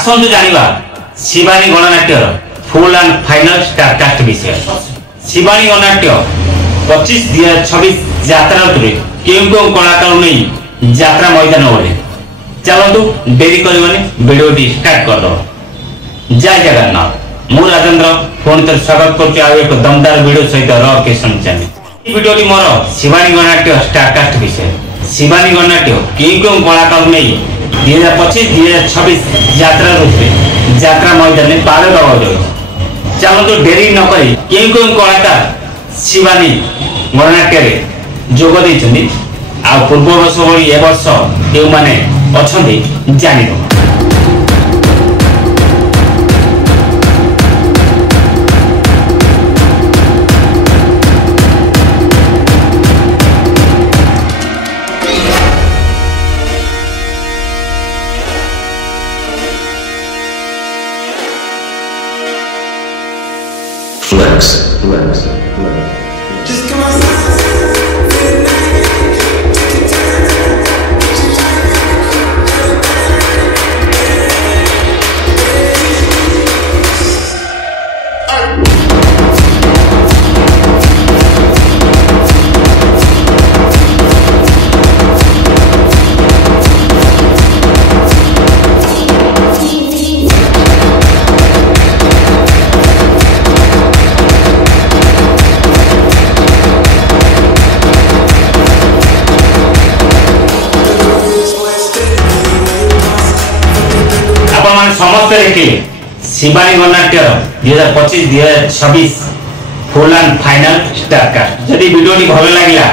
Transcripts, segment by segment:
आसतु जानिबा Shivani Gananatya full and final star cast विषय। शिवानी गणनाट्य 25/2026 यात्रा ऋतु क्यों कलाकार नहीं यात्रा मैदान बोले चलतु डेरी करनी वीडियो स्टार्ट कर दो। जय जगन्नाथ मु राजेंद्र पुणी थे स्वागत कर दमदार वीडियो सहित रकेशन चैनल। वीडियो मोर शिवानी गणनाट्य स्टार कास्ट विषय। शिवानी गणनाट्य क्यों कलाकार नहीं 2025-2026 यात्रा ऋतु यात्रा मैदान में पाद दबा चलतु डेरी नक क्यों कलाकार शिवानी गणनाट्य जोग देइछन्ति आ पूर्व वर्ष भली ए वर्ष केउ माने अछन्ति जानिबो। Flex. Just come outside. समस्त देखिए Shivani Gananatya 2025-2026 full and final star cast. जदि वीडियो भल लगे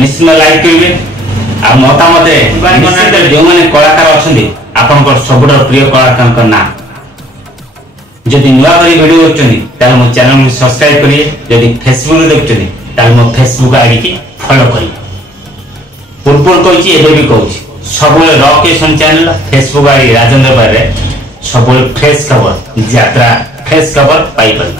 निश्चित लाइक करेंगे आ मतामत शिवानी गणनाट्य जो मैंने कलाकार अच्छा आपंकर सब प्रिय कलाकार ना जदि नुआ कर वीडियो देखते मो चैनल को सब्सक्राइब करिए। जदि फेसबुक देखते मो फेसबुक आईडी की फॉलो करिए। पूर्व कही कहूँ सब रकेशन चैनल फेसबुक आईडी राजेंद्र पारे सब फ्रेश खबर यात्रा फ्रेश खबर पाई पार।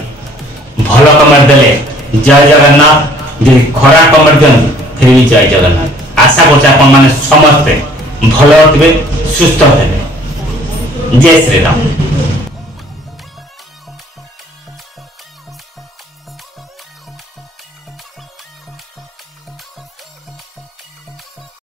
भल कमेंट देले जय जगन्नाथ, जो खराब कमेंट दिखते फिर भी जय जगन्नाथ। आशा कर समस्ते भल थे सुस्थ थे। जय श्री राम।